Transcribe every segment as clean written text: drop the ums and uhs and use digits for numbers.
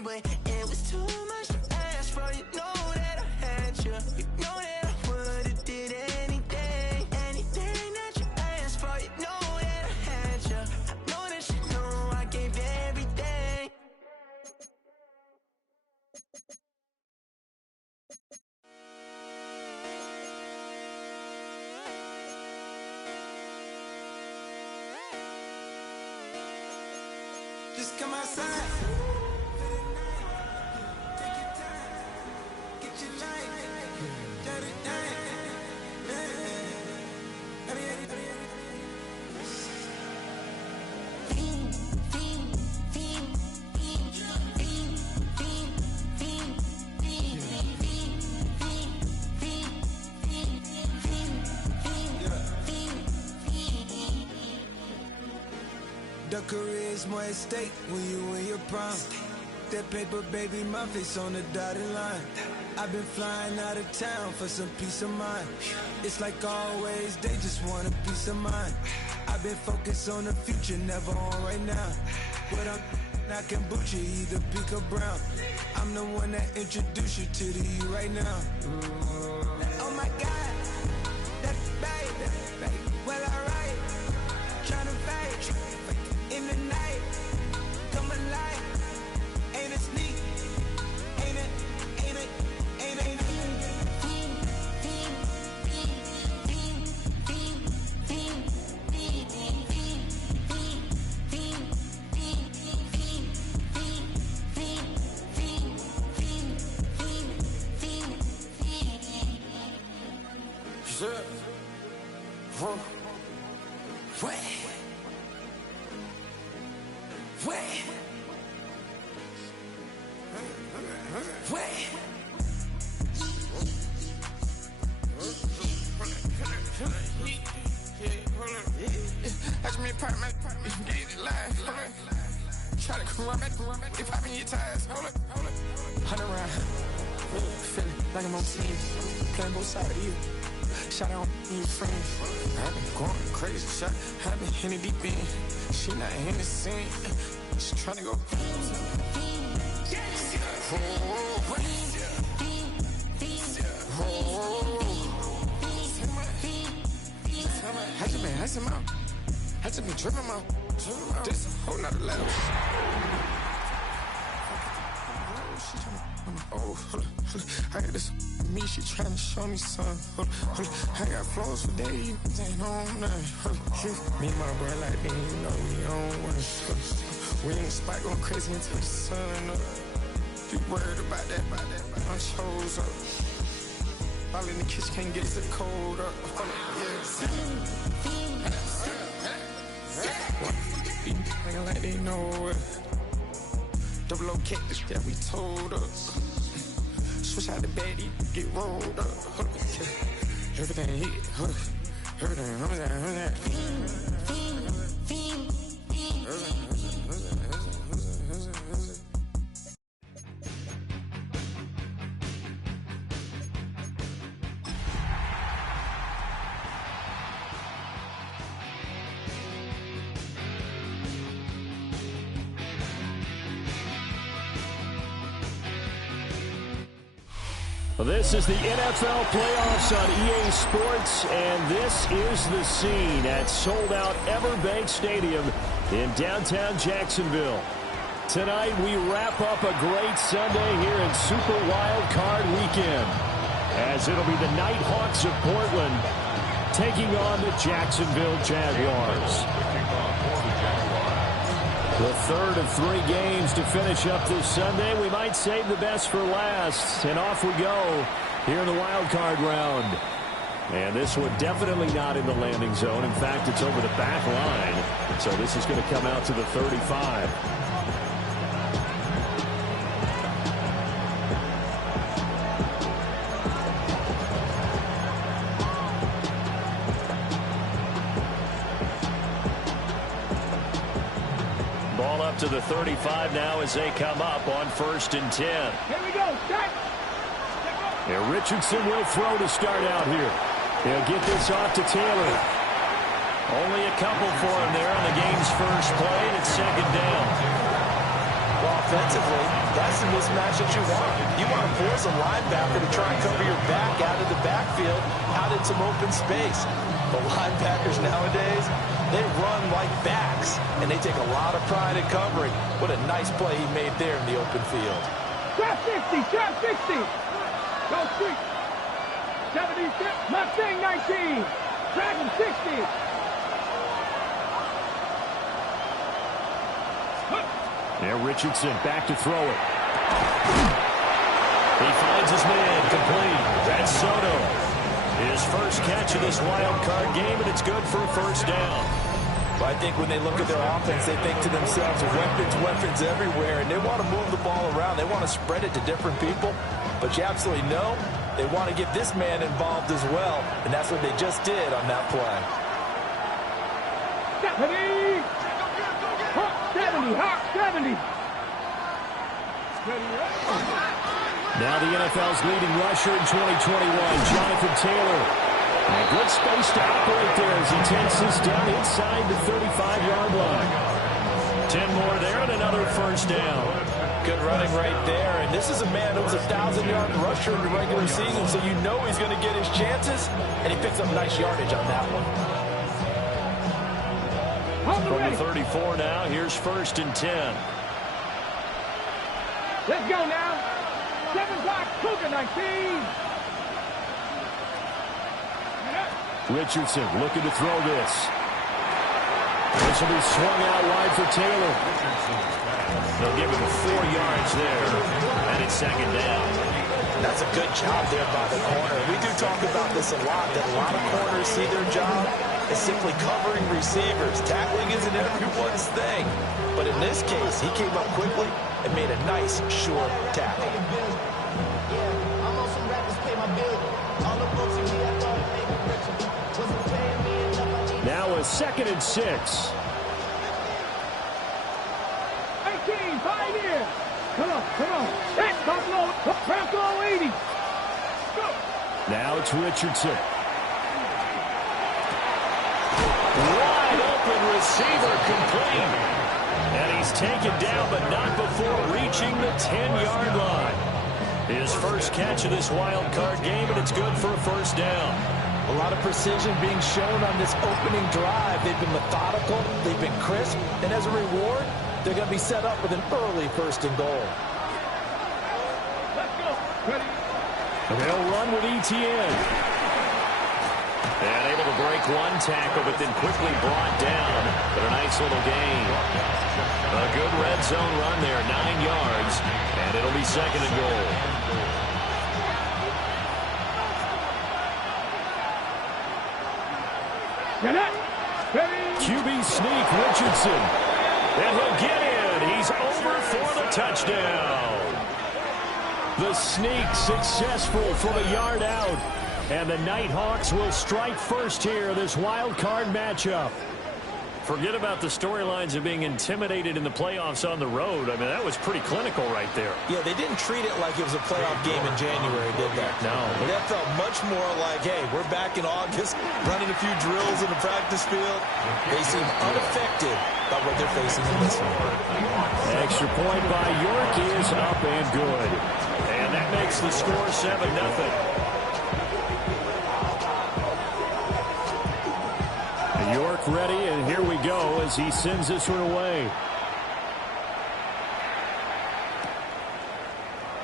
me, but it was too much to ask for. You know that I had you. You know that I would've did anything, anything that you asked for. You know that I had you. I know that you know I gave everything. Just come outside. Take your time. Get your life. Get it done. The career's more at stake when you in your prime. That paper, baby, my face on the dotted line. I've been flying out of town for some peace of mind. It's like always, they just want a peace of mind. I've been focused on the future, never on right now. But I'm not kombucha, either pink or brown. I'm the one that introduced you to the you right now. Oh my God, that's babe. Well, alright, tryna fight in the night, come alive. Ain't it sneak? Ain't it? Try to come run back, they popping your tires. Hold up. 100 round, feeling like I'm on team, playing both sides of you. Shout out to your friends. I've been going crazy, shot. I've been in the deep end. She not in the scene. She tryna go. I just been tripping out. This a whole nother level. Oh, hold up. I got this me, she trying to show me something. Hold up. I got flows for days, ain't on nothing. Me and my bro like they ain't know we on one. We in the spot going crazy until the sun up. You worried about that, my shows up. All in the kitchen can't get the cold up. Acting like they know it. Double O cactus that we told us. Switch out the baddie, get rolled up. Everything hit, everything. Well, this is the NFL playoffs on EA Sports, and this is the scene at sold-out Everbank Stadium in downtown Jacksonville. Tonight, we wrap up a great Sunday here in Super Wild Card Weekend, as it'll be the Nighthawks of Portland taking on the Jacksonville Jaguars. The third of 3 games to finish up this Sunday. We might save the best for last. And off we go here in the wild card round. And this one definitely not in the landing zone. In fact, it's over the back line. So this is going to come out to the 35. Ball up to the 35 now as they come up on 1st and 10. Here we go. Start. And Richardson will throw to start out here. He'll get this off to Taylor. Only a couple for him there on the game's first play, and it's 2nd down. Well, offensively, That's the mismatch that you want. You want to force a linebacker to try and cover your back out of the backfield, out in some open space. But linebackers nowadays, they run like backs, and they take a lot of pride in covering. What a nice play he made there in the open field. Trap 60, trap 60. Go street. 76, Mustang 19. Dragon 60. There, Richardson back to throw it. He finds his man complete. That's Soto. His first catch of this wild card game, and it's good for a first down. But I think when they look at their offense, they think to themselves, weapons everywhere, and they want to move the ball around. They want to spread it to different people. But you absolutely know they want to get this man involved as well, and that's what they just did on that play. 70. Now the NFL's leading rusher in 2021, Jonathan Taylor. And a good space to operate there as he takes this down inside the 35-yard line. 10 more there and another first down. Good running right there, and this is a man who was a 1,000-yard rusher in the regular season, so you know he's going to get his chances, and he picks up nice yardage on that one. From the 34 now, here's 1st and 10. Let's go now. 7 block, Cougar 19. Richardson looking to throw this. This will be swung out wide for Taylor. They'll give him 4 yards there, and it's 2nd down. That's a good job there by the corner. We do talk about this a lot, that a lot of corners see their job as simply covering receivers. Tackling isn't everyone's thing. But in this case, he came up quickly and made a nice, sure tackle. Now a 2nd and 6. 18, pioneer. Come on. That's Buffalo 80. Go. Now it's Richardson. Wide open receiver complete. And he's taken down, but not before reaching the 10-yard line. His first catch of this wild card game, and it's good for a first down. A lot of precision being shown on this opening drive. They've been methodical, they've been crisp, and as a reward, they're going to be set up with an early 1st and goal. Let's go. Ready. They'll run with ETN. And able to break one tackle, but then quickly brought down. But a nice little gain. A good red zone run there, 9 yards, and it'll be 2nd and goal. QB sneak, Richardson. And he'll get in. He's over for the touchdown. The sneak successful from a yard out. And the Nighthawks will strike first here, this wild card matchup. Forget about the storylines of being intimidated in the playoffs on the road. I mean, that was pretty clinical right there. Yeah, they didn't treat it like it was a playoff game in January, did they? No. That felt much more like, hey, we're back in August, running a few drills in the practice field. They seem unaffected by what they're facing in this one. Extra point by York is up and good. And that makes the score 7-0. York ready, and here we go as he sends this one away.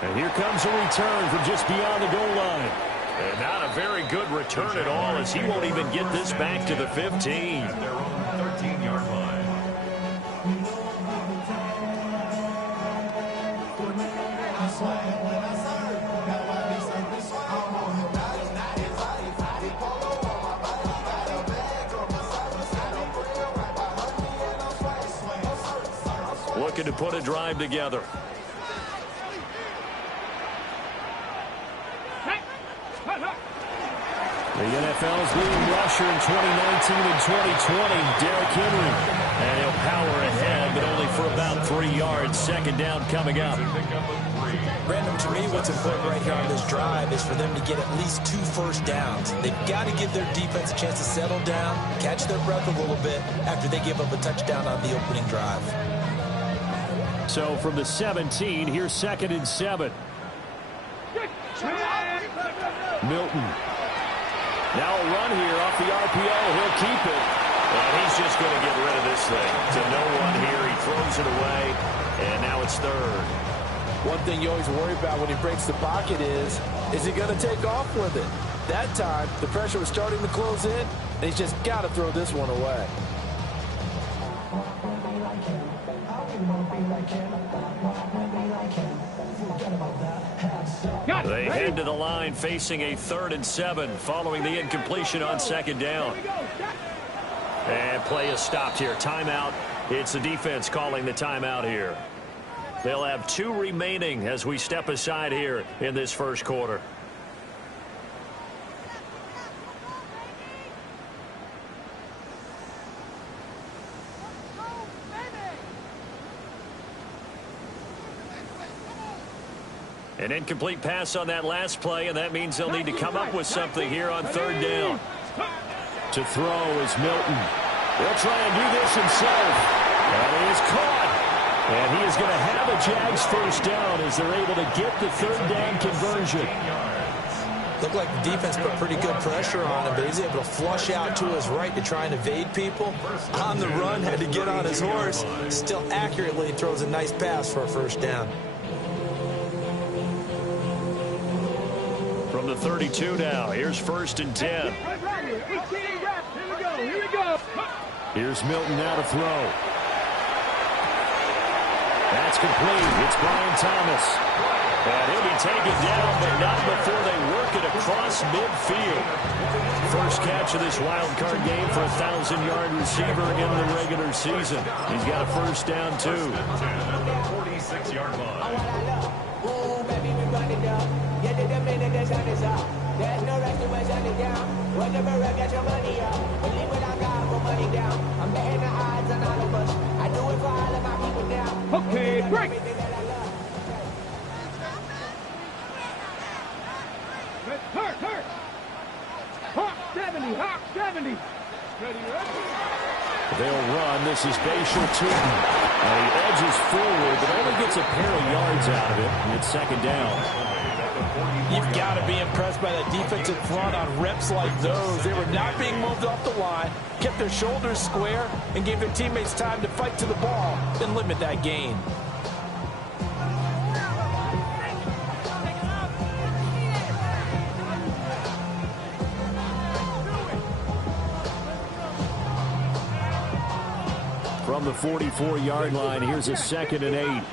And here comes a return from just beyond the goal line. And not a very good return at all, as he won't even get this back to the 15. At their own 13-yard line. Looking to put a drive together. The NFL's leading rusher in 2019 and 2020, Derrick Henry. And he'll power ahead, but only for about 3 yards. 2nd down coming up. Brandon, to me, what's important right here on this drive is for them to get at least 2 first downs. They've got to give their defense a chance to settle down, catch their breath a little bit after they give up a touchdown on the opening drive. So from the 17, here's 2nd and 7. Milton. Now a run here off the RPO. He'll keep it. And he's just going to get rid of this thing. To no one here. He throws it away. And now it's 3rd. One thing you always worry about when he breaks the pocket is he going to take off with it? That time, the pressure was starting to close in, and he's just got to throw this one away. They head to the line facing a 3rd and 7 following the incompletion on 2nd down. And play is stopped here. Timeout. It's the defense calling the timeout here. They'll have 2 remaining as we step aside here in this first quarter. An incomplete pass on that last play, and that means they'll need to come up with something here on 3rd down. To throw is Milton. He'll try and do this himself. And he is caught. And he is going to have a Jags first down as they're able to get the 3rd down conversion. Looked like the defense put pretty good pressure on him, but he's able to flush out to his right to try and evade people. On the run, had to get on his horse. Still accurately throws a nice pass for a first down. From the 32 now, here's 1st and 10. Here we go. Here's Milton now to throw. That's complete. It's Brian Thomas. And he'll be taken down, but not before they work it across midfield. First catch of this wild card game for a 1,000-yard receiver in the regular season. He's got a first down, too. 46-yard line. Ooh, baby, we run it up. Get to the minute the sun is up. There's no rush to my shut it down. Whatever I get your money up. Believe what I got, put money down. I'm betting the odds on all of us. I do it for all of my people now. Okay, break. Hurt. Hawk 70. Ready. They'll run. This is Bashal Tootin. And he edges forward, but only gets a pair of yards out of it. And it's 2nd down. You've got to be impressed by that defensive front on reps like those. They were not being moved off the line, kept their shoulders square, and gave their teammates time to fight to the ball, then limit that gain. From the 44-yard line, here's a 2nd and 8.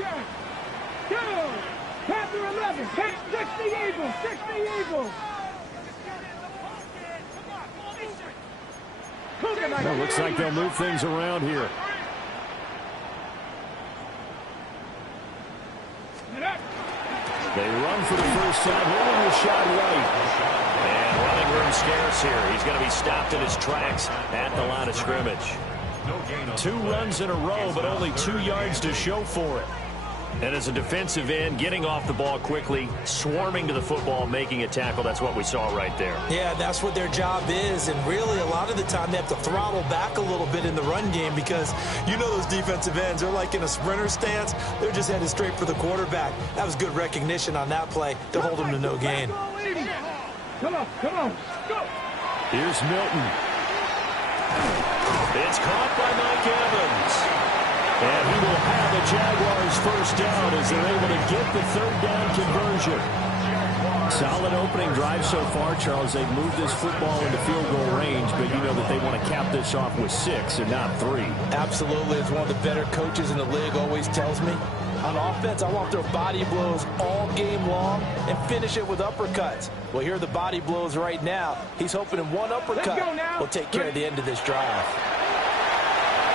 Panther 11. 60 Eagles. 60 Eagles. Well, looks like they'll move things around here. They run for the first time. Holding the shot right. And running room scarce here. He's going to be stopped in his tracks at the line of scrimmage. 2 runs in a row, but only 2 yards to show for it. And as a defensive end, getting off the ball quickly, swarming to the football, making a tackle, that's what we saw right there. Yeah, that's what their job is, and really a lot of the time they have to throttle back a little bit in the run game because you know those defensive ends, they're like in a sprinter stance. They're just headed straight for the quarterback. That was good recognition on that play to hold them to no gain. Come on, go. Here's Milton. It's caught by Mike Evans. And he will have the Jaguars first down as they're able to get the 3rd down conversion. Solid opening drive so far, Charles. They've moved this football into field goal range, but you know that they want to cap this off with 6 and not 3. Absolutely. As one of the better coaches in the league always tells me, on offense, I want their body blows all game long and finish it with uppercuts. Well, here are the body blows right now. He's hoping in one uppercut will take care of the end of this drive.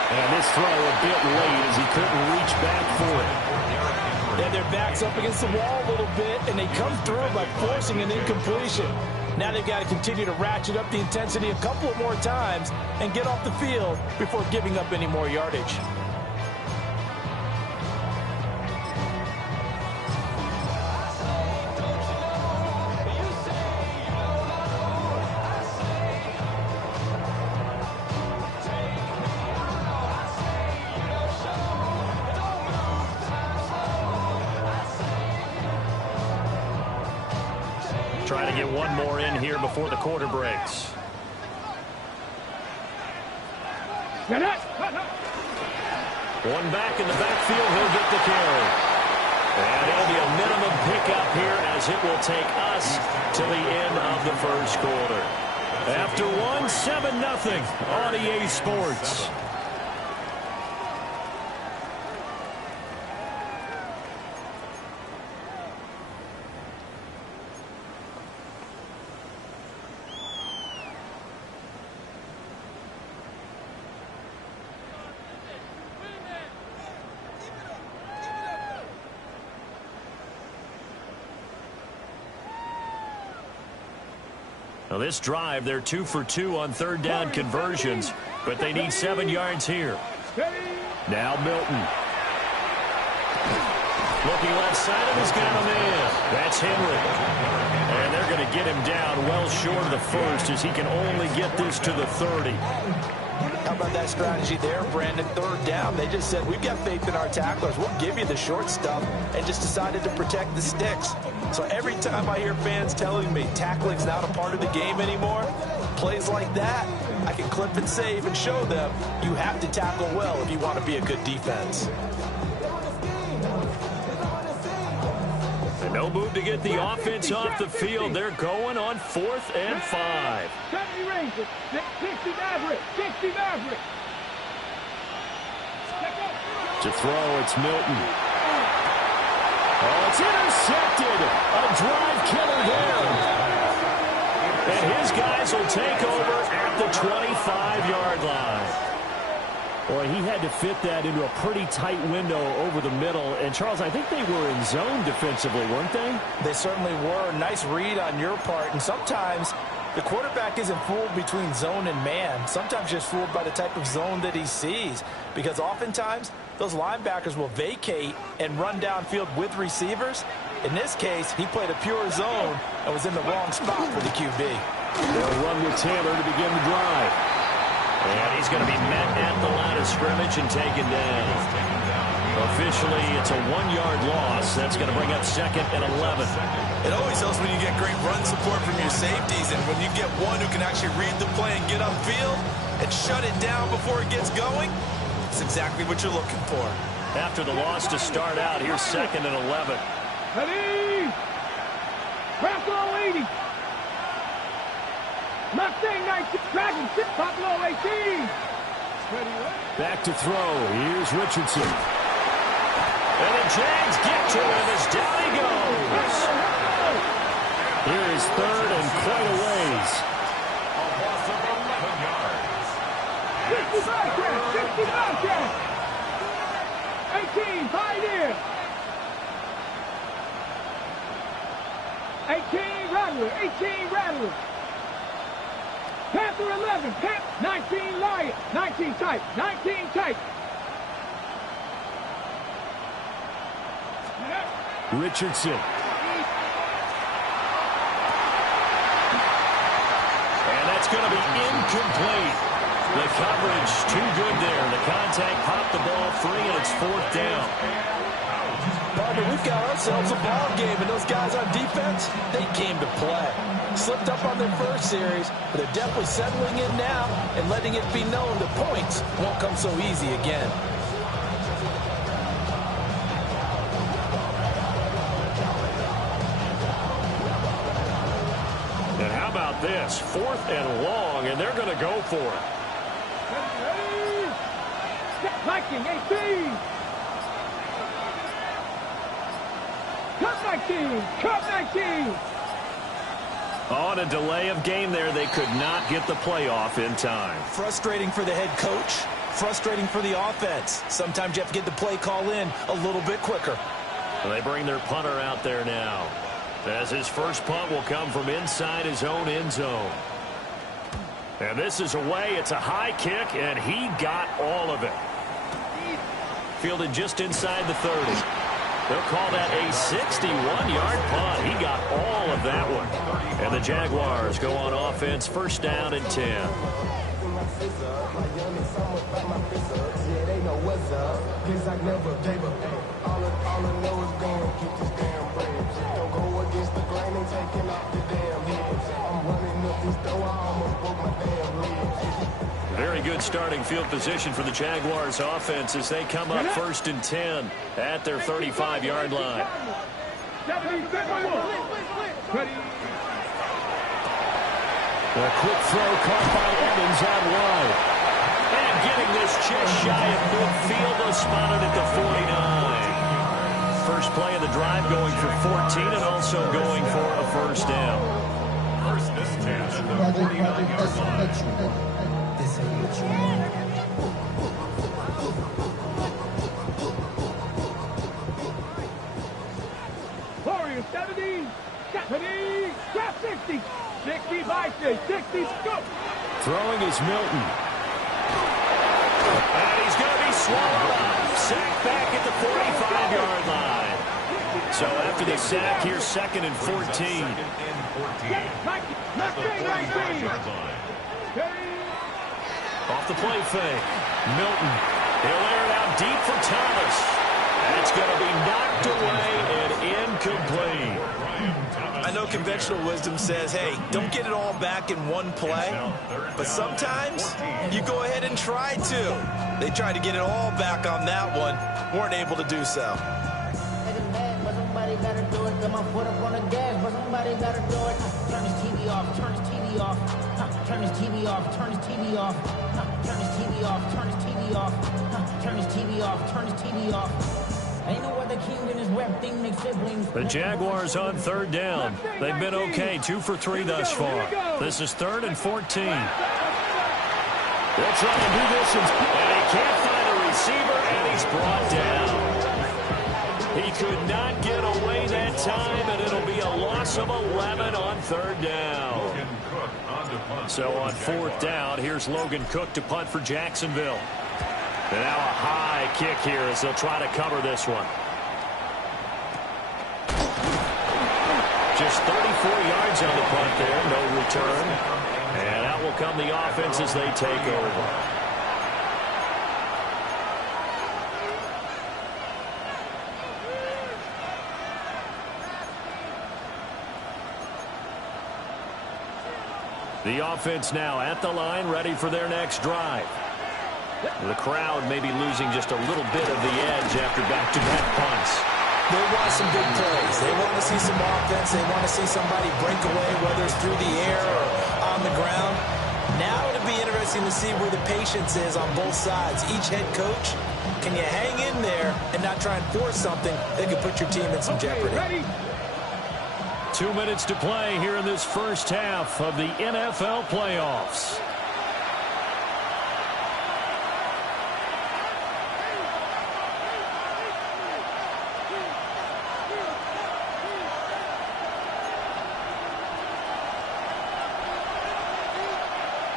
And this throw a bit late as he couldn't reach back for it. And their back's up against the wall a little bit, and they come through by forcing an incompletion. Now they've got to continue to ratchet up the intensity a couple of more times and get off the field before giving up any more yardage. Trying to get one more in here before the quarter breaks. One back in the backfield, he'll get the carry. And it'll be a minimum pickup here as it will take us to the end of the first quarter. After 7-0 on EA Sports. Now this drive, they're 2 for 2 on third down conversions, but they need 7 yards here. Now Milton. Looking left side of his got a man. That's Henry. And they're going to get him down well short of the first as he can only get this to the 30. How about that strategy there, Brandon? Third down, they just said, we've got faith in our tacklers. We'll give you the short stuff, and just decided to protect the sticks. So every time I hear fans telling me tackling's not a part of the game anymore, plays like that, I can clip and save and show them you have to tackle well if you want to be a good defense. And no move to get the offense off the field. They're going on 4th and 5. 70 Rangers, 60 Maverick, 60 Maverick. To throw, it's Milton. Oh, it's intercepted. A drive killer there. And his guys will take over at the 25-yard line. Boy, he had to fit that into a pretty tight window over the middle. And, Charles, I think they were in zone defensively, weren't they? They certainly were. Nice read on your part. And sometimes the quarterback isn't fooled between zone and man. Sometimes just fooled by the type of zone that he sees. Because oftentimes those linebackers will vacate and run downfield with receivers. In this case, he played a pure zone and was in the wrong spot for the QB. They'll run with Taylor to begin the drive. And he's going to be met at the line of scrimmage and taken down. Officially, it's a 1-yard loss. That's going to bring up 2nd and 11. It always helps when you get great run support from your safeties, and when you get one who can actually read the play and get upfield and shut it down before it gets going. That's exactly what you're looking for. After the loss to start out, here's 2nd and 11. Ready? Buffalo 80. Mustang 19. Dragon 6. Buffalo 18. Back to throw. Here's Richardson. And the Jags get to him as down he goes. Here is 3rd and quite a ways. 65 catch. 65 catch. 18. Pioneer. 18 Rattler. 18 Rattler. Panther 11, 19 Lion, 19 Type, 19 Type. Richardson. And that's going to be incomplete. The coverage too good there. The contact popped the ball free, and it's 4th down. Partner, we've got ourselves a ball game, and those guys on defense, they came to play. Slipped up on their first series, but they're definitely settling in now and letting it be known the points won't come so easy again. And how about this? 4th and long, and they're going to go for it. Viking 18. Cup 19. Cup 19. On a delay of game there, they could not get the playoff in time. Frustrating for the head coach. Frustrating for the offense. Sometimes you have to get the play call in a little bit quicker. Well, they bring their punter out there now, as his first punt will come from inside his own end zone. And this is away. It's a high kick, and he got all of it. Fielded just inside the 30. They'll call that a 61-yard punt. He got all of that one. And the Jaguars go on offense, 1st down and 10. All I know is going to keep this damn bread. Don't go against the grain and taking off the damn good starting field position for the Jaguars offense as they come up 1st and 10 at their 35-yard line. A quick throw caught by Evans out wide. And getting this just shy of midfield, though spotted at the 49. First play of the drive going for 14 and also going for a first down. First and 10 at the 49-yard line. Warriors 70, 60, 60 by 60, go! Throwing is Milton. And he's going to be swallowed up. Sacked back at the 45-yard line. So after the sack, here's 2nd and 14. Off the play fake. Milton. He'll air it out deep for Thomas. That's going to be knocked away and incomplete. I know conventional wisdom says, hey, don't get it all back in one play. But sometimes you go ahead and try to. They tried to get it all back on that one. Weren't able to do so. Somebody gotta do it. Got my foot up on the gas, but somebody gotta do it. Turn his TV off, turn his TV off. Turn his TV off, turn his TV off. Turn his TV off, turn his TV off. Turn his TV off, turn his TV off. Ain't no other king in his rep thing makes siblings. The Jaguars on 3rd down. They've been okay, 2 for 3 thus far. This is 3rd and 14. They'll try to do this, and he can't find a receiver, and he's brought down. He could not get away that time, and it'll be a loss of 11 on 3rd down. So on 4th down, here's Logan Cook to punt for Jacksonville. And now a high kick here as they'll try to cover this one. Just 34 yards on the punt there, no return. And out will come the offense as they take over. The offense now at the line, ready for their next drive. The crowd may be losing just a little bit of the edge after back-to-back punts. They want some big plays. They want to see some offense. They want to see somebody break away, whether it's through the air or on the ground. Now it'll be interesting to see where the patience is on both sides. Each head coach, can you hang in there and not try and force something that could put your team in some jeopardy? 2 minutes to play here in this first half of the NFL playoffs.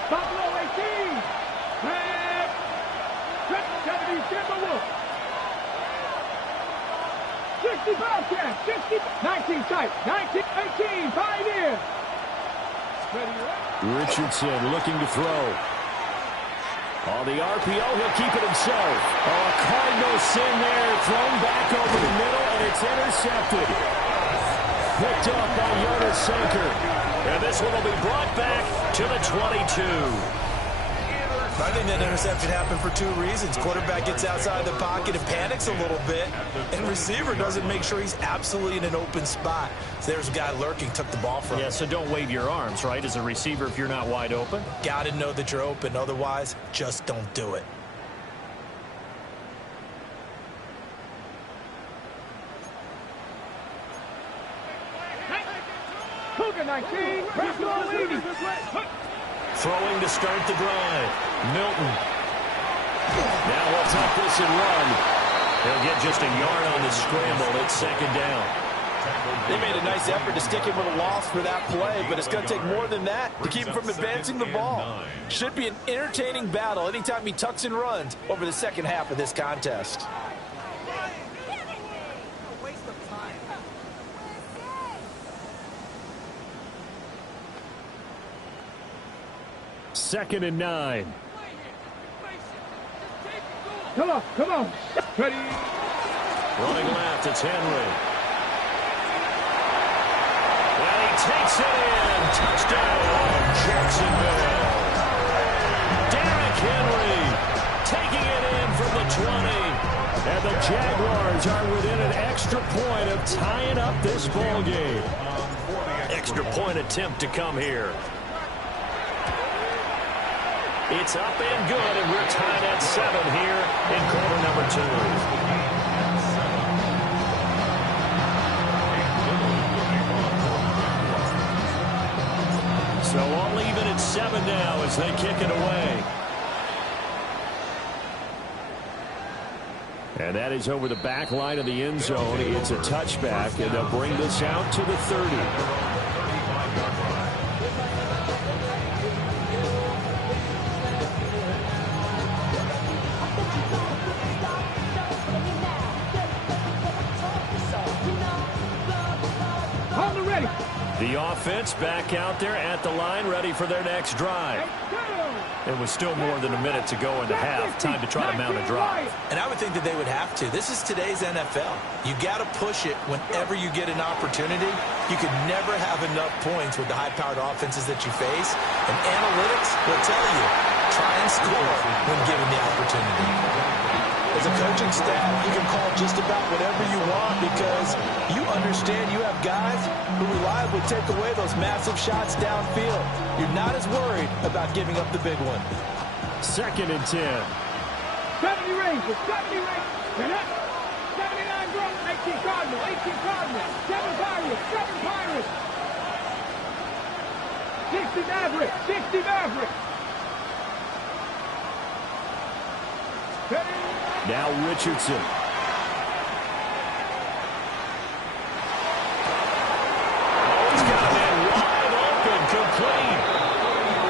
Buffalo 18. Red. 70 Timberwolves. 60 Bobcats. 60. 19 tight. 19. 18. 5 in. Richardson looking to throw. On the RPO, he'll keep it himself. Oh, a Cardinal sin there. Thrown back over the middle, and it's intercepted. Picked up by Jonas Sanker. And this one will be brought back to the 22. I think that interception happened for 2 reasons. Quarterback gets outside the pocket and panics a little bit, and receiver doesn't make sure he's absolutely in an open spot. So there's a guy lurking, took the ball from him. Yeah, so don't wave your arms, right, as a receiver if you're not wide open. Got to know that you're open. Otherwise, just don't do it. Cougar 19. Throwing to start the drive. Milton. Now he'll tuck this and run. He'll get just a yard on the scramble. It's 2nd down. They made a nice effort to stick him with a loss for that play, but it's going to take more than that to keep him from advancing the ball. Should be an entertaining battle anytime he tucks and runs over the second half of this contest. Second and 9. Come on, come on. Ready. Running left, it's Henry. Well, he takes it in. Touchdown, Jacksonville. Derrick Henry the Jaguars are within an extra point of tying up this ball game. Extra point attempt to come here. It's up and good, and we're tied at 7 here in quarter number 2. So all even at 7 now as they kick it away. And that is over the back line of the end zone. It's a touchback, and they'll bring this out to the 30. The offense back out there at the line, ready for their next drive. It was still more than a minute to go in the half. Time to try to mount a drive. And I would think that they would have to. This is today's NFL. You got to push it whenever you get an opportunity. You could never have enough points with the high-powered offenses that you face. And analytics will tell you, try and score when given the opportunity. As a coaching staff, you can call just about whatever you want because you understand you have guys who reliably take away those massive shots downfield. You're not as worried about giving up the big one. 2nd and 10. 70 Rangers, 70 Rangers. 79 Grove, 18 Cardinals, 18 Cardinals. 7 Pirates, 7 Pirates. 60 Mavericks, 60 Mavericks. Now Richardson. Oh, he's got a man wide open, complete.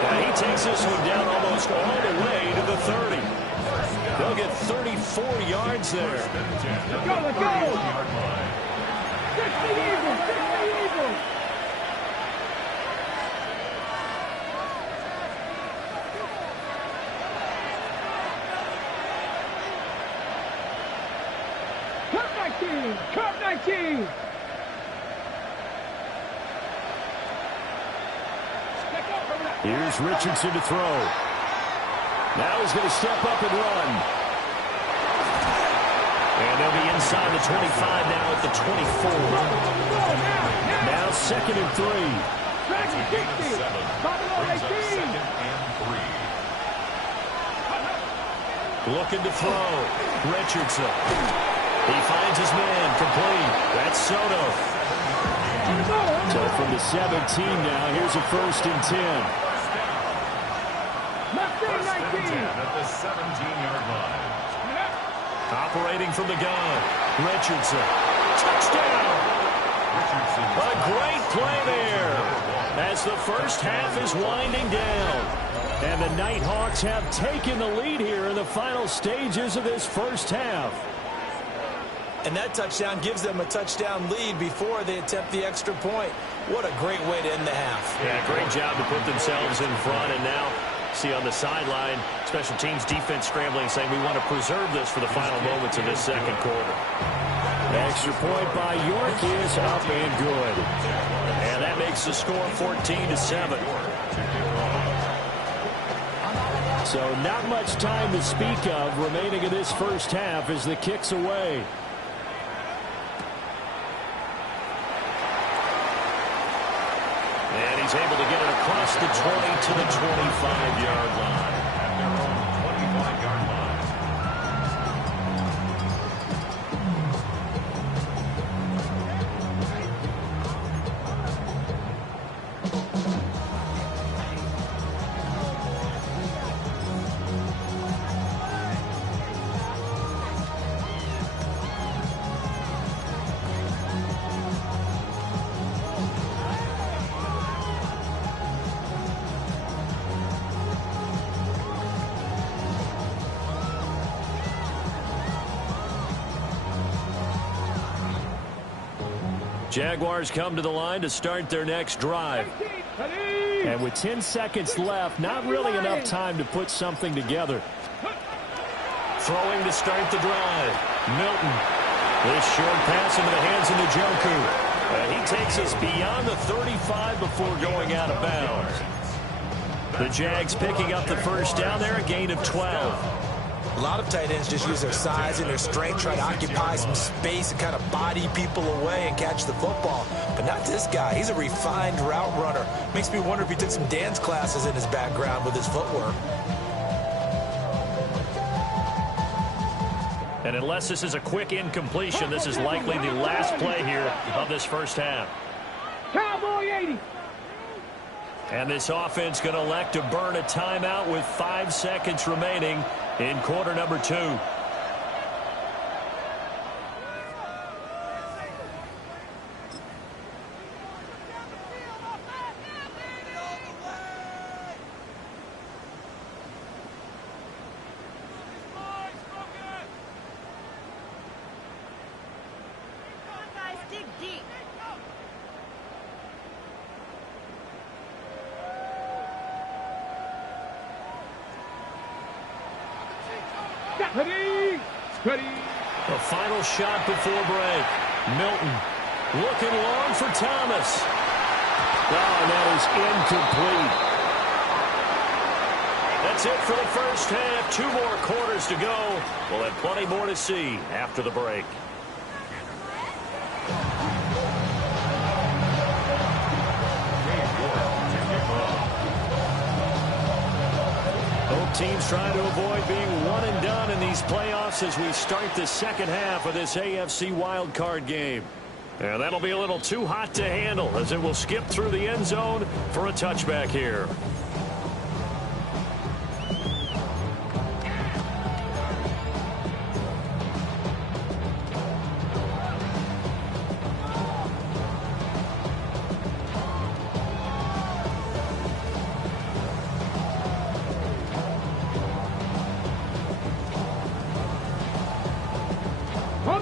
Now he takes this one down almost all the way to the 30. They'll get 34 yards there. Let's go, let's go. 60 Eagles, 60 Eagles. Cup 19. Here's Richardson to throw. Now he's going to step up and run. And they'll be inside the 25 now at the 24. Now 2nd and 3. Looking to throw. Richardson. He finds his man, complete. That's Soto. So from the 17 now, here's a 1st and 10. At the 17-yard line. Operating from the gun. Richardson. Touchdown! A great play there as the first half is winding down. And the Nighthawks have taken the lead here in the final stages of this first half. And that touchdown gives them a touchdown lead before they attempt the extra point. What a great way to end the half. Yeah, great job to put themselves in front. And now, see on the sideline, special teams defense scrambling, saying we want to preserve this for the final moments of this second quarter. Extra point by York is up and good. And that makes the score 14-7. So not much time to speak of remaining in this first half as the kick's away. And he's able to get it across the 20 to the 25-yard line. At their own 25-yard line. Jaguars come to the line to start their next drive. And with 10 seconds left, not really enough time to put something together. Throwing to start the drive. Milton. This short pass into the hands of Njoku. He takes us beyond the 35 before going out of bounds. The Jags picking up the first down there, a gain of 12. A lot of tight ends just use their size and their strength, try to occupy some space and kind of body people away and catch the football. But not this guy. He's a refined route runner. Makes me wonder if he took some dance classes in his background with his footwork. And unless this is a quick incompletion, this is likely the last play here of this first half. Cowboy 80. And this offense going to elect to burn a timeout with 5 seconds remaining in quarter number 2. The final shot before break. Milton looking long for Thomas. Oh, and that is incomplete. That's it for the first half. 2 more quarters to go. We'll have plenty more to see after the break. Both teams trying to avoid being one and done in these playoffs as we start the second half of this AFC wildcard game. And that'll be a little too hot to handle as it will skip through the end zone for a touchback here.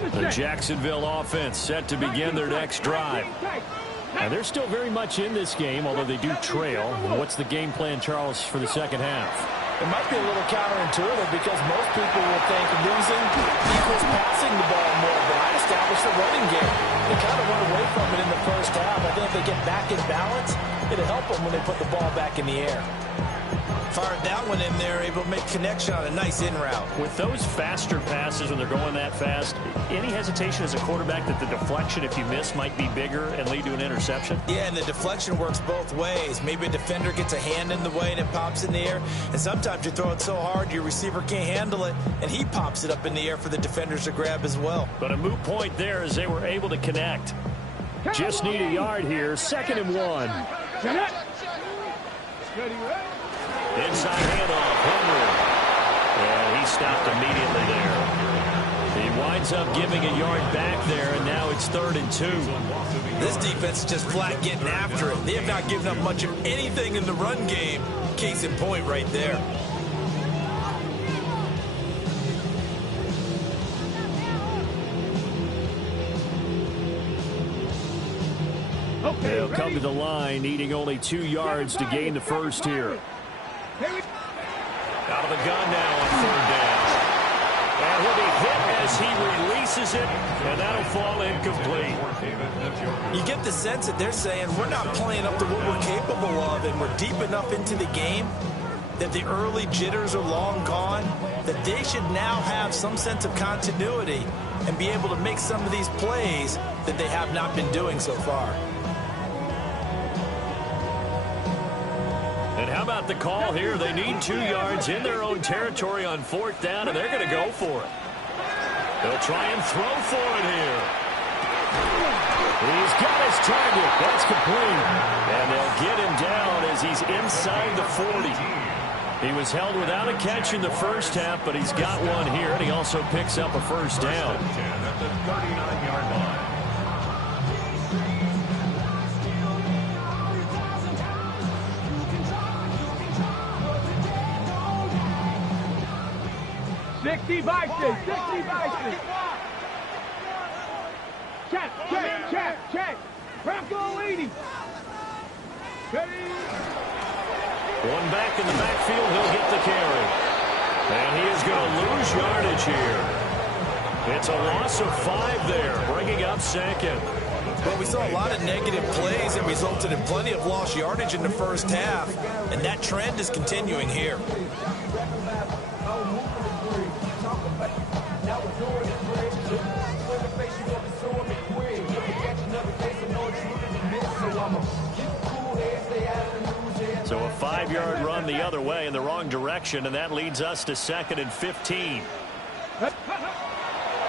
The Jacksonville offense set to begin their next drive. And they're still very much in this game, although they do trail. What's the game plan, Charles, for the second half? It might be a little counterintuitive because most people will think losing equals passing the ball more, but I established the running game. They kind of went away from it in the first half. I think if they get back in balance, it'll help them when they put the ball back in the air. Fired that one in there, able to make connection on a nice in route. With those faster passes when they're going that fast, any hesitation as a quarterback that the deflection, if you miss, might be bigger and lead to an interception? Yeah, and the deflection works both ways. Maybe a defender gets a hand in the way and it pops in the air. And sometimes you throw it so hard your receiver can't handle it, and he pops it up in the air for the defenders to grab as well. But a moot point there as they were able to connect. Just need a yard here. 2nd and 1. Inside handoff, Henry. And he stopped immediately there. He winds up giving a yard back there, and now it's 3rd and 2. This defense is just flat getting after it. They have not given up much of anything in the run game. Case in point right there. They'll come to the line, needing only 2 yards to gain the first here. Out of the gun now on 3rd down. And he'll be hit as he releases it, and that'll fall incomplete. You get the sense that they're saying we're not playing up to what we're capable of, and we're deep enough into the game that the early jitters are long gone, that they should now have some sense of continuity and be able to make some of these plays that they have not been doing so far. And how about the call here? They need 2 yards in their own territory on 4th down, and they're going to go for it. They'll try and throw for it here. He's got his target. That's complete. And they'll get him down as he's inside the 40. He was held without a catch in the first half, but he's got one here, and he also picks up a first down. At the 39-yard line. Sixty Bison. Check. Bronco 80. Ready. One back in the backfield, he'll get the carry. And he is going to lose yardage here. It's a loss of 5 there, bringing up 2nd. Well, we saw a lot of negative plays that resulted in plenty of lost yardage in the first half, and that trend is continuing here. So a 5-yard run the other way in the wrong direction, and that leads us to 2nd and 15.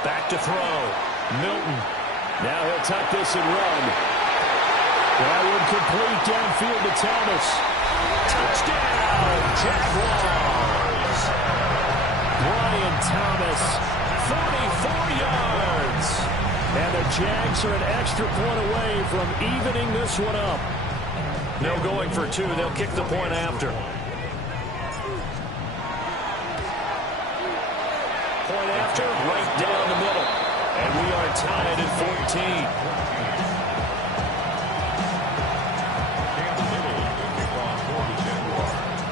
Back to throw. Milton. Now he'll tuck this and run. That would complete downfield to Thomas. Touchdown, Jaguars. Brian Thomas, 44 yards. And the Jags are an extra point away from evening this one up. No going for 2. They'll kick the point after. Point after, right down the middle. And we are tied at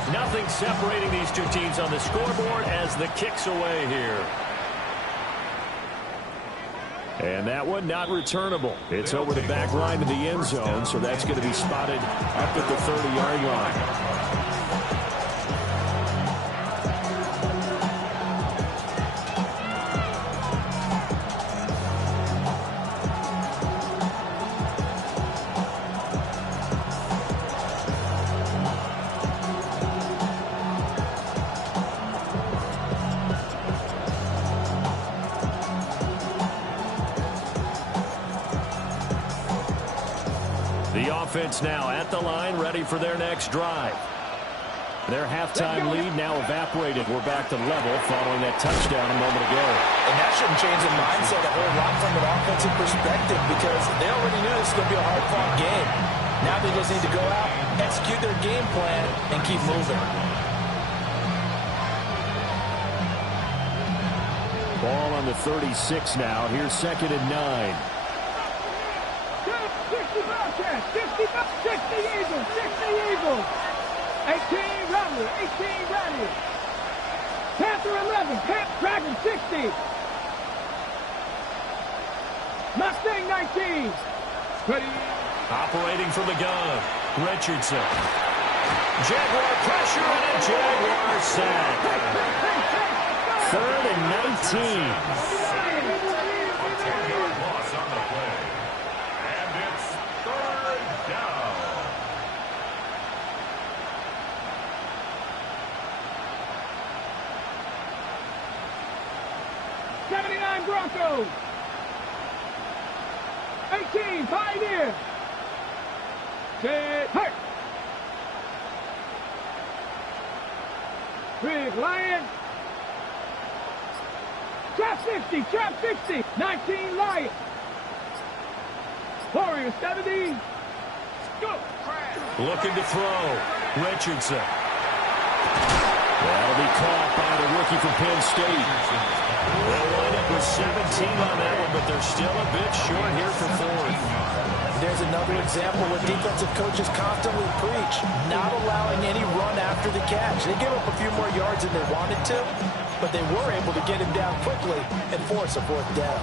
14. Nothing separating these two teams on the scoreboard as the kick's away here. And that one not returnable. It's over the back line to the end zone, so that's going to be spotted up at the 30-yard line. The offense now at the line, ready for their next drive. Their halftime lead now evaporated. We're back to level following that touchdown a moment ago. And that shouldn't change the mindset a whole lot from an offensive perspective because they already knew this was going to be a hard-fought game. Now they just need to go out, execute their game plan, and keep moving. Ball on the 36 now. Here's 2nd and 9. 60 Eagles, 60 Eagles. 18 Rattler, 18 Rattler. Panther 11, Dragon 60. Mustang 19. Ready. Operating from the gun, Richardson. Jaguar pressure and a Jaguar sack. 3rd and 19. Broncos. 18, Pioneer. Hurt. Big Lion. Trap 60. 19 Lion. Warrior 70. Go. Looking to throw. Richardson. That'll be caught by the rookie from Penn State. They'll wind up with 17 on that one, but they're still a bit short here for 4th. There's another example where defensive coaches constantly preach, not allowing any run after the catch. They gave up a few more yards than they wanted to, but they were able to get him down quickly and force a 4th down.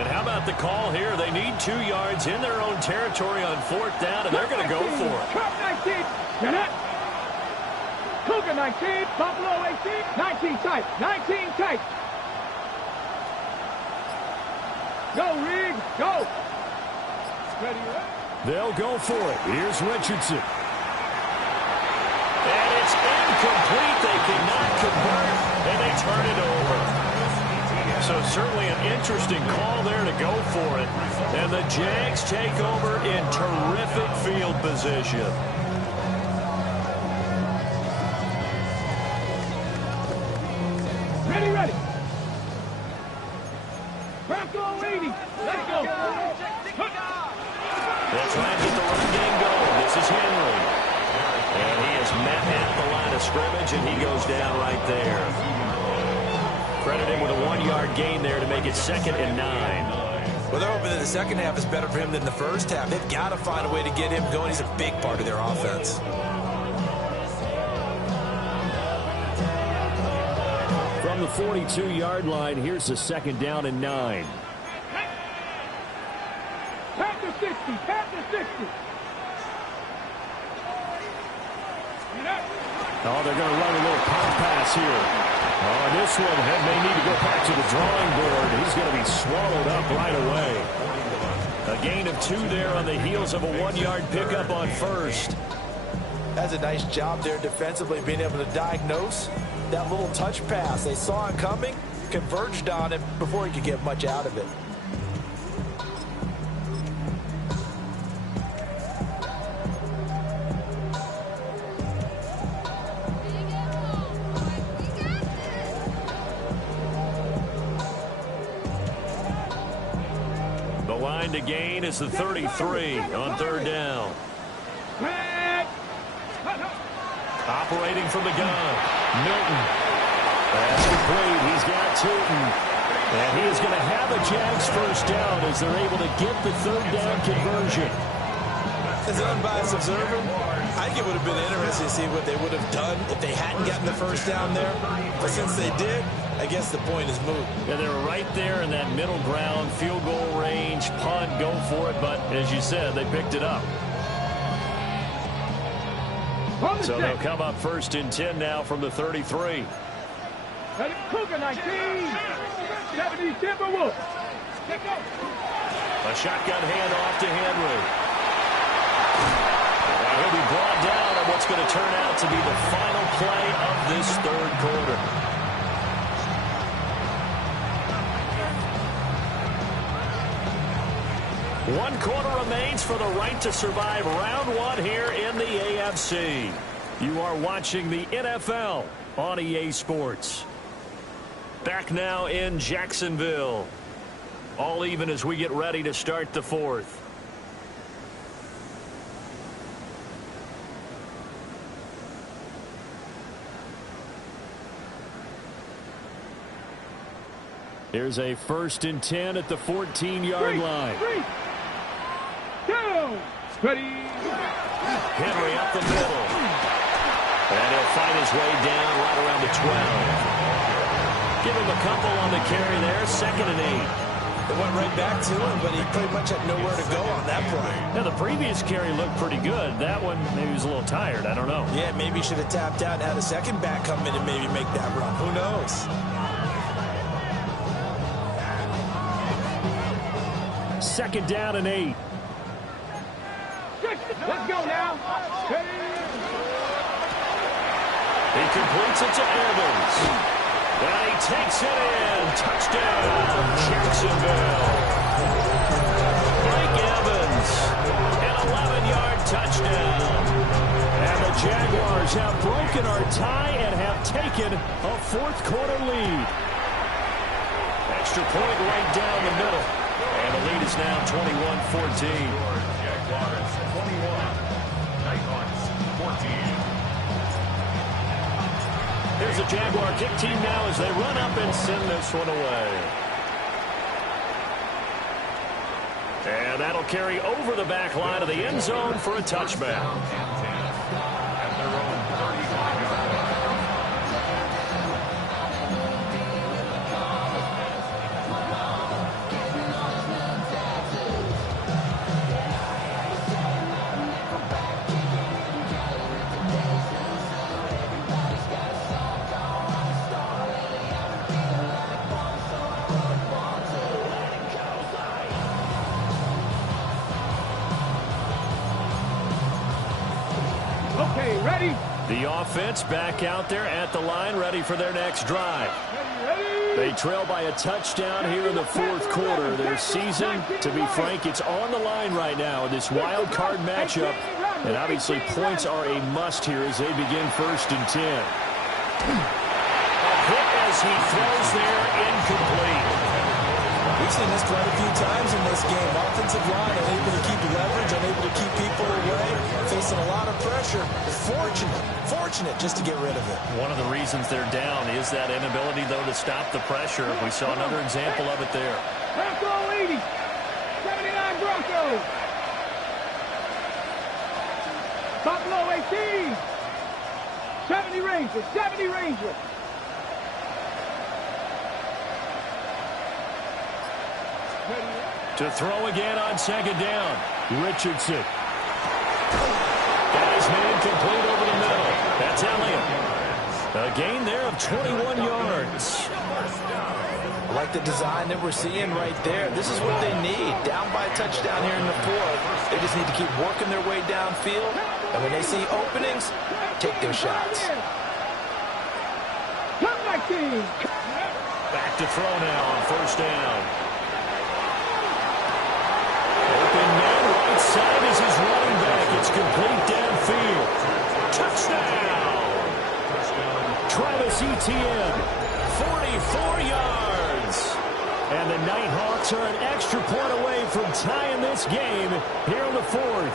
And how about the call here? They need 2 yards in their own territory on 4th down, and they're going to go for it. Trap 19. Get it. Cougar 19. Buffalo 18. 19 tight. 19 tight. Go, Rig. Go. Ready. They'll go for it. Here's Richardson. And it's incomplete. They cannot convert, and they turn it over. So certainly an interesting call there to go for it. And the Jags take over in terrific field position. Ready. Bronco 80. Let's go. They'll try and get the run game going. This is Henry. And he is met at the line of scrimmage, and he goes down right there. Credit him with a 1-yard gain there to make it 2nd and 9. Well, they're hoping that the second half is better for him than the first half. They've got to find a way to get him going. He's a big part of their offense. From the 42-yard line, here's the 2nd down and 9. Panther 60. Oh, they're going to run a little pop pass here. Oh, this one may need to go back to the drawing board. He's going to be swallowed up right away. A gain of 2 there on the heels of a 1-yard pickup on first. That's a nice job there defensively, being able to diagnose that little touch pass. They saw it coming, converged on it before he could get much out of it. The line to gain is the 33 on 3rd down. Operating from the gun, Milton. That's complete. He's got Tootin. And he is going to have a Jags first down as they're able to get the 3rd down conversion. As an unbiased observer, I think it would have been interesting to see what they would have done if they hadn't gotten the first down there. But since they did, I guess the point is moot. Yeah, they were right there in that middle ground, field goal range, punt, go for it. But as you said, they picked it up. So they'll come up 1st and 10 now from the 33. Cougar 19. 70 Timberwolves. A shotgun handoff to Henry. And he'll be brought down on what's going to turn out to be the final play of this 3rd quarter. One quarter remains for the right to survive round 1 here in the AFC. You are watching the NFL on EA Sports. Back now in Jacksonville. All even as we get ready to start the 4th. Here's a 1st and 10 at the 14-yard line. 3, 2, ready. Henry up the middle. And he'll fight his way down right around the 12. Give him a couple on the carry there. 2nd and 8. It went right back to him, but he pretty much had nowhere to go on that play. Now, the previous carry looked pretty good. That one, maybe he was a little tired. I don't know. Yeah, maybe he should have tapped out and had a second back come in and maybe make that run. Who knows? 2nd down and 8. Let's go now. He completes it to Evans. And he takes it in. Touchdown, Jacksonville. Mike Evans, an 11-yard touchdown. And the Jaguars have broken our tie and have taken a 4th quarter lead. Extra point right down the middle. And the lead is now 21-14. Jaguars 21, Nighthawks 14. Here's the Jaguar kick team now as they run up and send this one away. And that'll carry over the back line of the end zone for a touchback. At their own 35-yard line. Okay, ready? The offense back out there at the line, ready for their next drive. They trail by a touchdown here in the 4th quarter. Their season, to be frank, it's on the line right now in this wild card matchup. And obviously points are a must here as they begin 1st and 10. A hit as he throws there, incomplete. We've seen this quite a few times in this game. Offensive line unable to keep leverage, unable to keep people away, facing a lot of pressure. Fortunate just to get rid of it. One of the reasons they're down is that inability, though, to stop the pressure. We saw another example of it there. Bronco 80. 79 Broncos. Buffalo 18. 70 Rangers. 70 Rangers. To throw again on 2nd down. Richardson. Got his man complete over the middle. That's Elliott. A gain there of 21 yards. I like the design that we're seeing right there. This is what they need. Down by a touchdown here in the fourth. They just need to keep working their way downfield. And when they see openings, take their shots. Back to throw now on first down. Open man right side is his running back. It's complete downfield. Touchdown! Travis Etienne, 44 yards. And the Nighthawks are an extra point away from tying this game here in the fourth.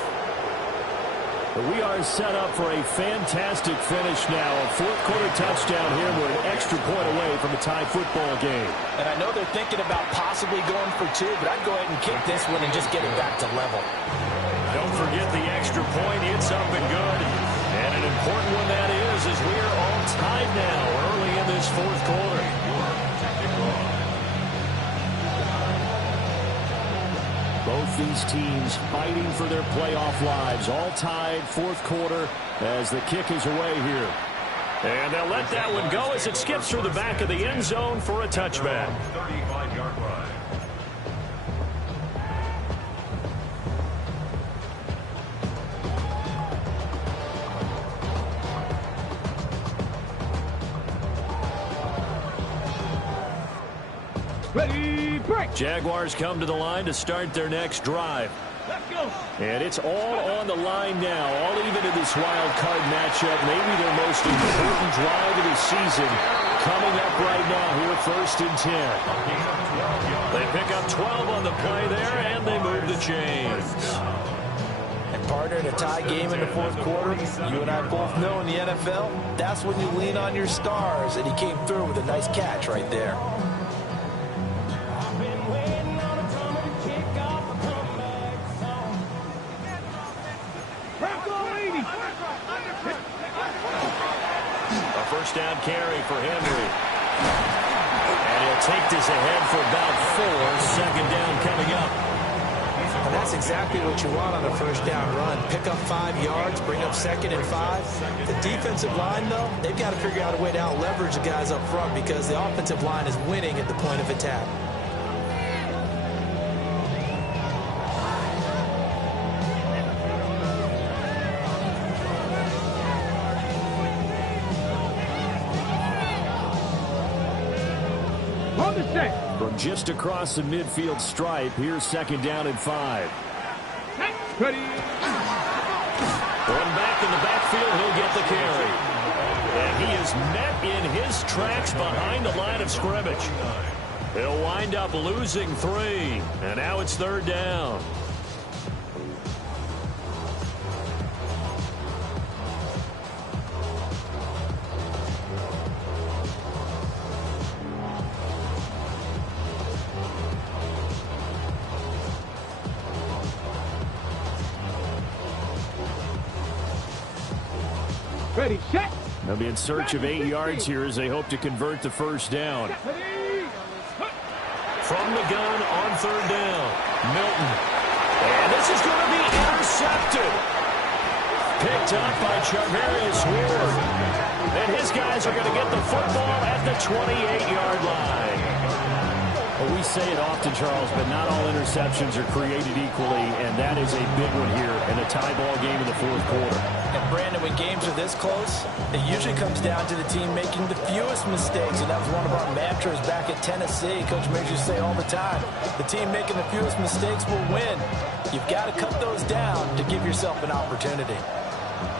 We are set up for a fantastic finish now. A fourth-quarter touchdown here. We're an extra point away from a tie football game. And I know they're thinking about possibly going for two, but I'd go ahead and kick this one and just get it back to level. Don't forget the extra point. It's up and good. And an important one that is, as we are all tied now early in this fourth quarter. Both these teams fighting for their playoff lives. All tied, fourth quarter, as the kick is away here. And they'll let that one go as it skips through the back of the end zone for a touchback. 35-yard line. Ready, break. Jaguars come to the line to start their next drive. Let's go. And it's all on the line now, all even in this wild card matchup. Maybe their most important drive of the season coming up right now here, 1st and 10. They pick up 12 on the play there, and they move the chains. And partner, in a tie game in the fourth quarter, you and I both know in the NFL, that's when you lean on your stars, and he came through with a nice catch right there. First down carry for Henry. And he'll take this ahead for about 4. Second down coming up. And that's exactly what you want on a first down run. Pick up 5 yards, bring up 2nd and 5. The defensive line, though, they've got to figure out a way to out-leverage the guys up front because the offensive line is winning at the point of attack. From just across the midfield stripe, here's 2nd down and 5. Ready. One back in the backfield, he'll get the carry. And he is met in his tracks behind the line of scrimmage. He'll wind up losing 3. And now it's 3rd down. Ready, set. They'll be in search of 8 yards here as they hope to convert the first down. From the gun on 3rd down, Milton. And this is going to be intercepted. Picked up by Charvarius Ward. And his guys are going to get the football at the 28-yard line. Well, we say it often, Charles, but not all interceptions are created equally, and that is a big one here in a tie ball game in the fourth quarter. And Brandon, when games are this close, it usually comes down to the team making the fewest mistakes, and that was one of our mantras back at Tennessee. Coach Major used to say all the time, the team making the fewest mistakes will win. You've got to cut those down to give yourself an opportunity.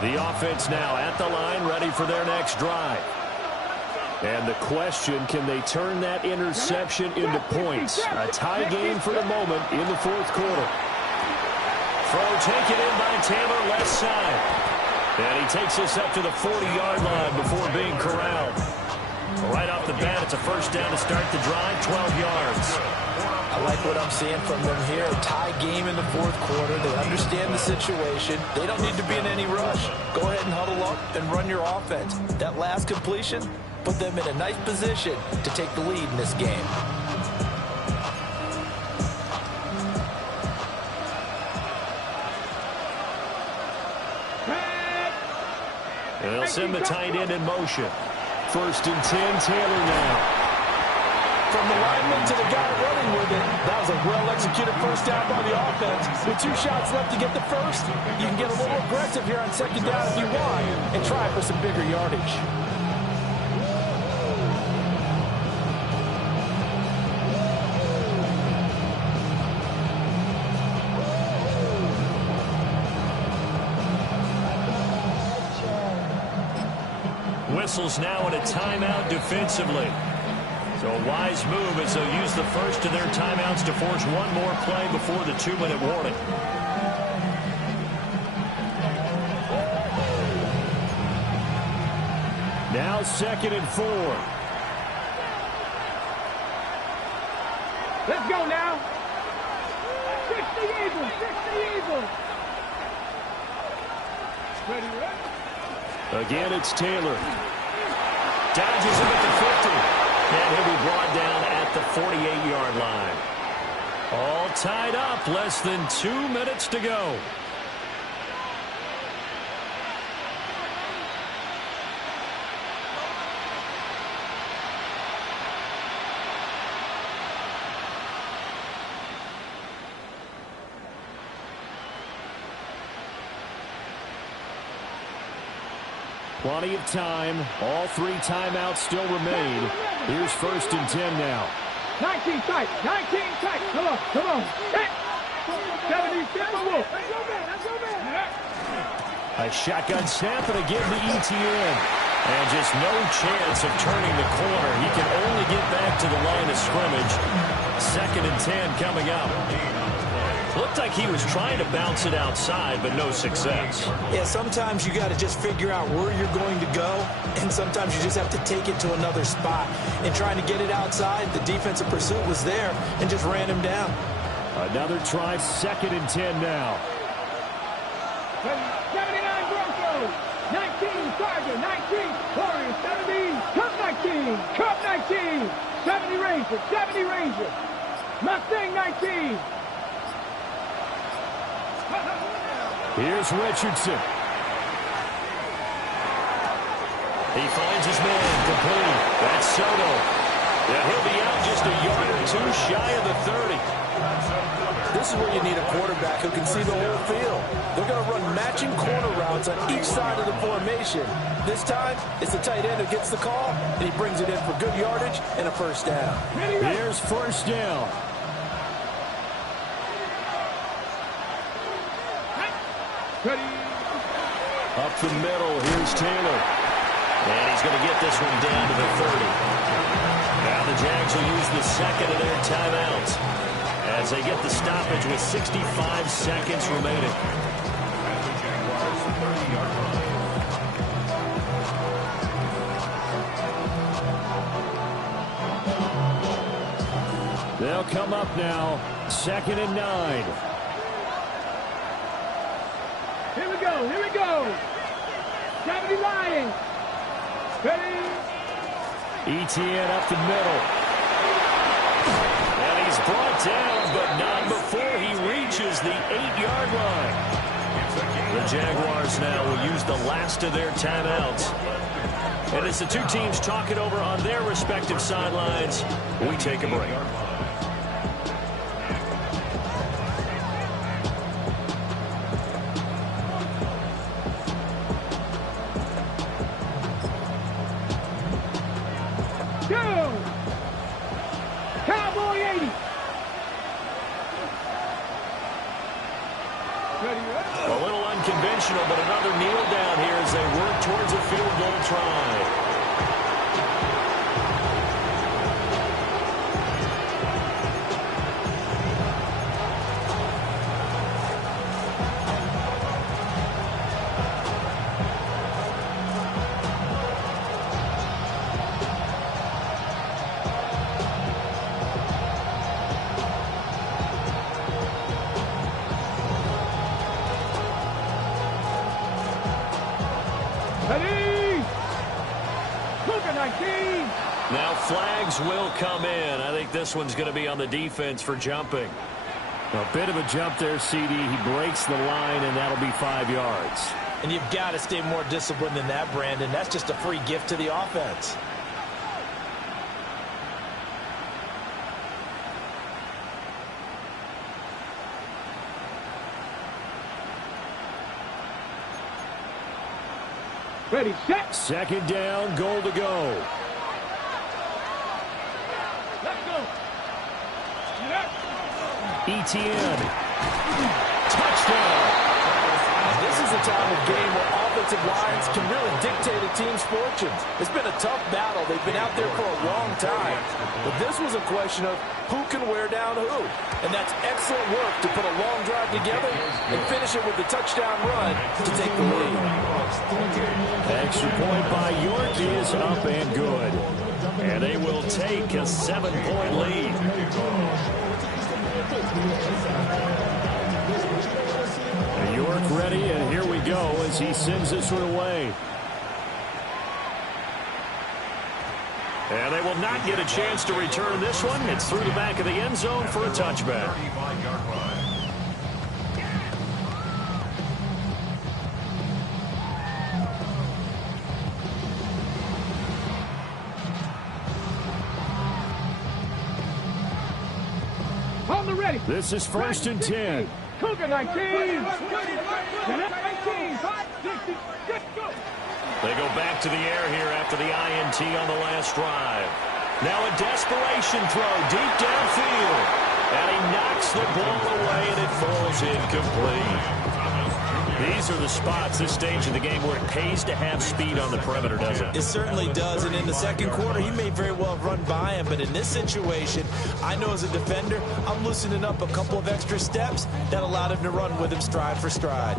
The offense now at the line, ready for their next drive. And the question, can they turn that interception into points? A tie game for the moment in the fourth quarter. Throw taken in by Taylor, left side. And he takes this up to the 40-yard line before being corralled. Right off the bat, it's a first down to start the drive, 12 yards. I like what I'm seeing from them here. A tie game in the fourth quarter. They understand the situation. They don't need to be in any rush. Go ahead and huddle up and run your offense. That last completion put them in a nice position to take the lead in this game. And they'll send the tight end in motion. first and 10. Taylor now. From the lineman to the guy running with it, that was a well-executed first down by the offense. With 2 shots left to get the first, you can get a little aggressive here on second down if you want and try for some bigger yardage. Whistles now in a timeout defensively. So a wise move as they'll use the first of their timeouts to force one more play before the 2-minute warning. Now 2nd and 4. Let's go now. 60 Eagles, 60 Eagles. Ready, ready. Again, it's Taylor. Dodges him at the 50. And he'll be brought down at the 48-yard line. All tied up, less than 2 minutes to go. Plenty of time. All 3 timeouts still remain. Here's 1st and 10 now. 19 tight. 19 tight. Come on. Come on. 70 Wolf. A shotgun snap and again the ETN. And just no chance of turning the corner. He can only get back to the line of scrimmage. 2nd and 10 coming up. Looked like he was trying to bounce it outside, but no success. Yeah, sometimes you got to just figure out where you're going to go, and sometimes you just have to take it to another spot. And trying to get it outside, the defensive pursuit was there and just ran him down. Another try, 2nd and 10 now. 79 Broncos, 19 Chargers, 19 Warriors, 70 Cup 19, Cup 19, 70 Rangers, 70 Rangers, Mustang 19. Here's Richardson. He finds his man complete. That's Soto. Yeah, he'll be out just a yard or 2 shy of the 30. This is where you need a quarterback who can see the whole field. They're going to run matching corner routes on each side of the formation. This time, it's the tight end who gets the call, and he brings it in for good yardage and a first down. Here's 1st down. Up the middle, here's Taylor. And he's going to get this one down to the 30. Now the Jags will use the 2nd of their timeouts as they get the stoppage with 65 seconds remaining. They'll come up now, 2nd and 9. Here we go, here we go. 70 Lions. Ready? ETN up the middle. And he's brought down, but not before he reaches the 8-yard line. The Jaguars now will use the last of their timeouts. And as the 2 teams talk it over on their respective sidelines, we take a break. Cowboy 80. A little unconventional, but another kneel down here as they work towards a field goal try. Now flags will come in. I think this one's going to be on the defense for jumping. A bit of a jump there, CD. He breaks the line, and that'll be 5 yards. And you've got to stay more disciplined than that, Brandon. That's just a free gift to the offense. Ready, set. Second down, goal to go. Let's go. ETN. Touchdown. This is a time of game where offensive lines can really dictate a team's fortunes. It's been a tough battle. They've been out there for a long time. But this was a question of who can wear down who. And that's excellent work to put a long drive together and finish it with the touchdown run to take the lead. Extra point by York is up and good. And they will take a 7-point lead. York ready, and here we go as he sends this one away. And they will not get a chance to return this one. It's through the back of the end zone for a touchback. On the ready. This is 1st and 10. Cougar 19. 19. They go back to the air here after the INT on the last drive. Now a desperation throw deep downfield. And he knocks the ball away, and it falls incomplete. These are the spots, this stage of the game, where it pays to have speed on the perimeter, doesn't it? It certainly does, and in the second quarter, he may very well have run by him, but in this situation, I know as a defender, I'm loosening up a couple of extra steps that allowed him to run with him stride for stride.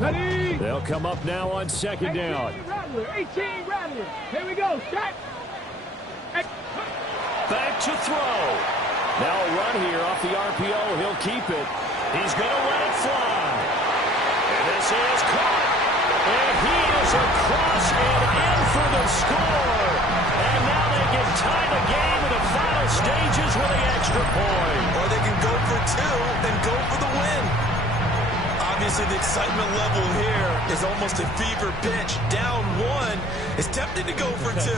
Ready. They'll come up now on second down. 18 Rattler. Here we go. Set. Back to throw. Now a run here off the RPO. He'll keep it. He's going to let it fly. And this is caught. And he is across and in for the score. And now they can tie the game in the final stages with the extra point. Or they can go for two and go for the win. Obviously, the excitement level here is almost a fever pitch. Down one. It's tempting to go for two.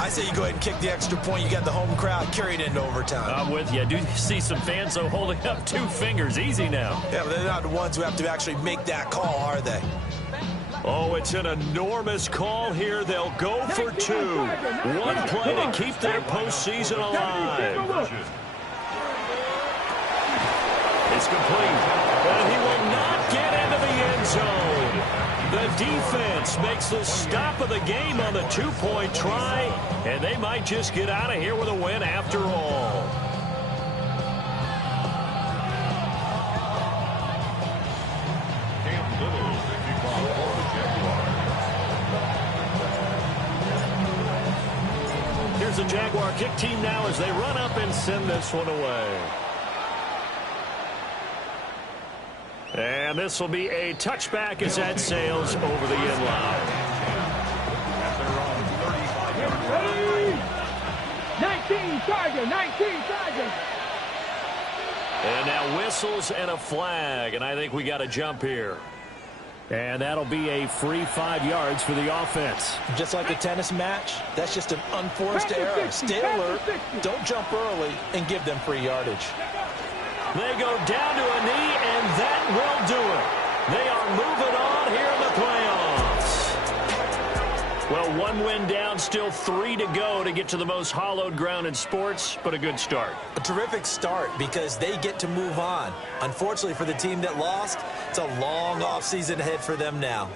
I say you go ahead and kick the extra point. You got the home crowd carried into overtime. I'm with you. I do see some fans, though, holding up 2 fingers. Easy now. Yeah, but they're not the ones who have to actually make that call, are they? Oh, it's an enormous call here. They'll go for 2. One play to keep their postseason alive. It's complete. And he will not get into the end zone. The defense makes the stop of the game on the 2-point try, and they might just get out of here with a win after all. Here's the Jaguar kick team now as they run up and send this one away. And this will be a touchback as that sails over the end line. 19 Tiger, 19 Tiger. And now whistles and a flag, and I think we got a jump here. And that'll be a free 5 yards for the offense. Just like a tennis match, that's just an unforced error. Stay alert, don't jump early, and give them free yardage. They go down to a knee, and that will do it. They are moving on here in the playoffs. Well, 1 win down, still 3 to go to get to the most hallowed ground in sports, but a good start. A terrific start because they get to move on. Unfortunately for the team that lost, it's a long offseason ahead for them now.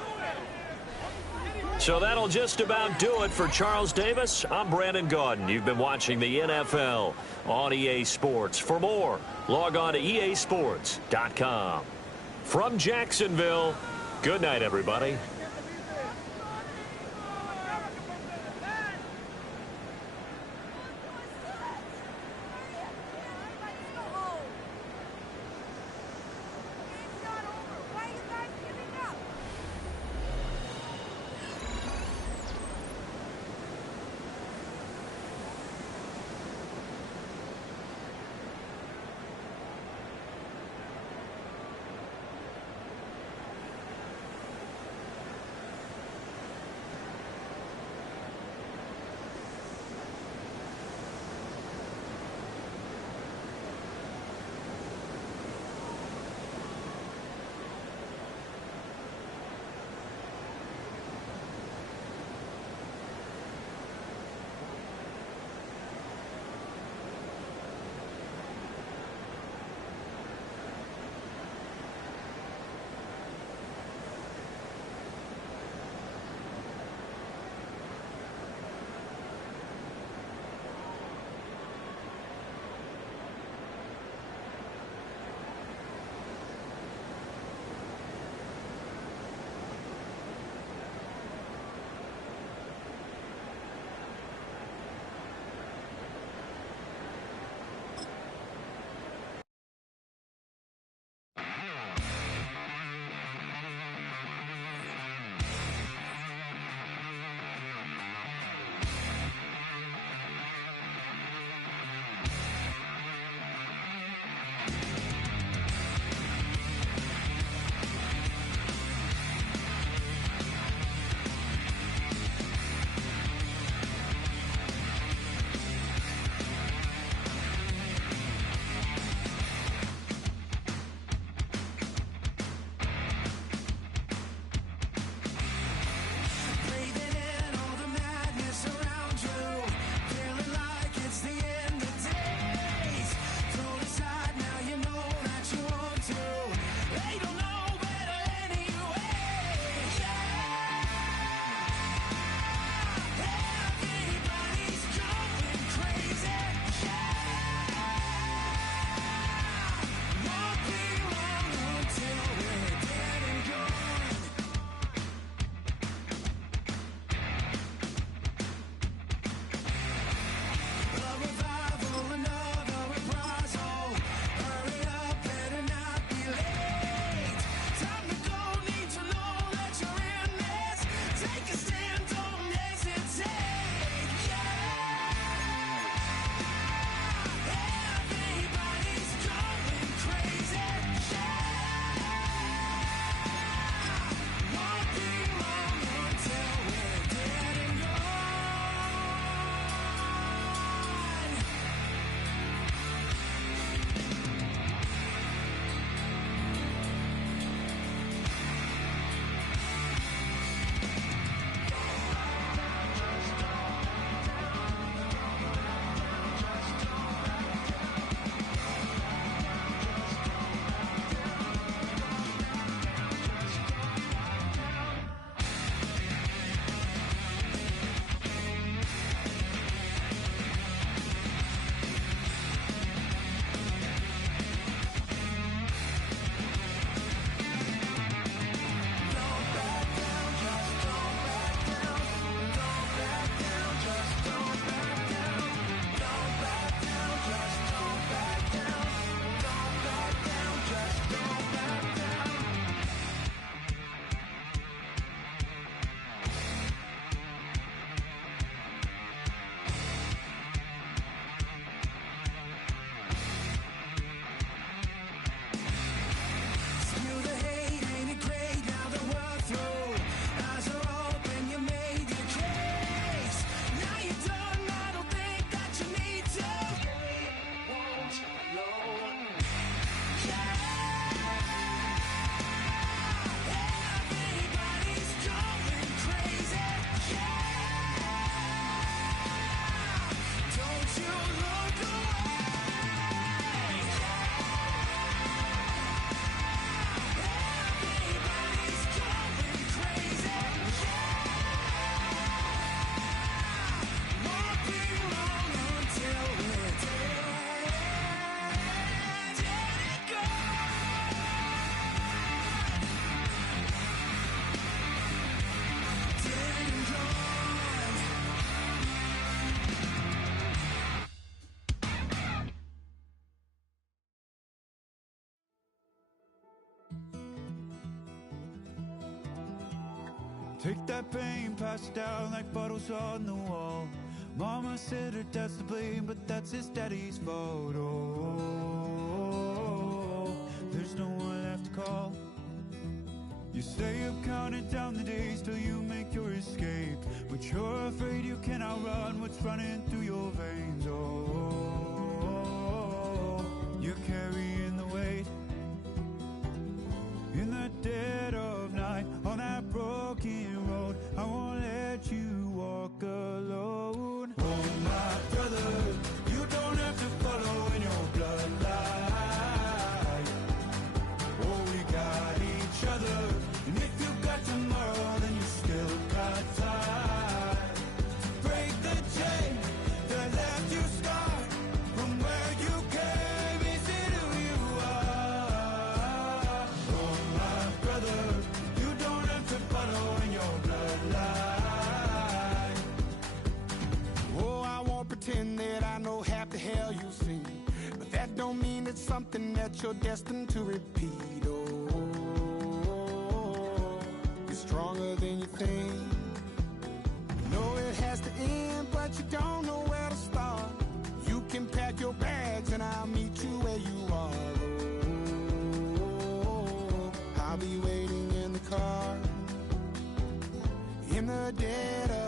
So that'll just about do it for Charles Davis. I'm Brandon Gaudin. You've been watching the NFL on EA Sports. For more, log on to easports.com. From Jacksonville, good night, everybody. Take that pain, pass it down like bottles on the wall. Mama said her dad's to blame, but that's his daddy's fault. Oh, there's no one left to call. You stay up counting down the days till you make your escape, but you're afraid you cannot run what's running through your veins. Oh, you're carrying the weight in the dead of night on that broken road. I won't let you walk alone. Oh my brother, you don't have to follow in your bloodline. Oh, we got each other, and if you got tomorrow, then you still got time to break the chain that left you scarred from where you came into who you are. Oh my brother, you don't have to follow in your bloodline. Oh, I won't pretend that I know half the hell you've seen, but that don't mean it's something that you're destined to repeat. Oh, you're stronger than you think. You know it has to end, but you don't know where to start. You can pack your bags and I'll meet you where you are. Oh, I'll be waiting in the car in the dead of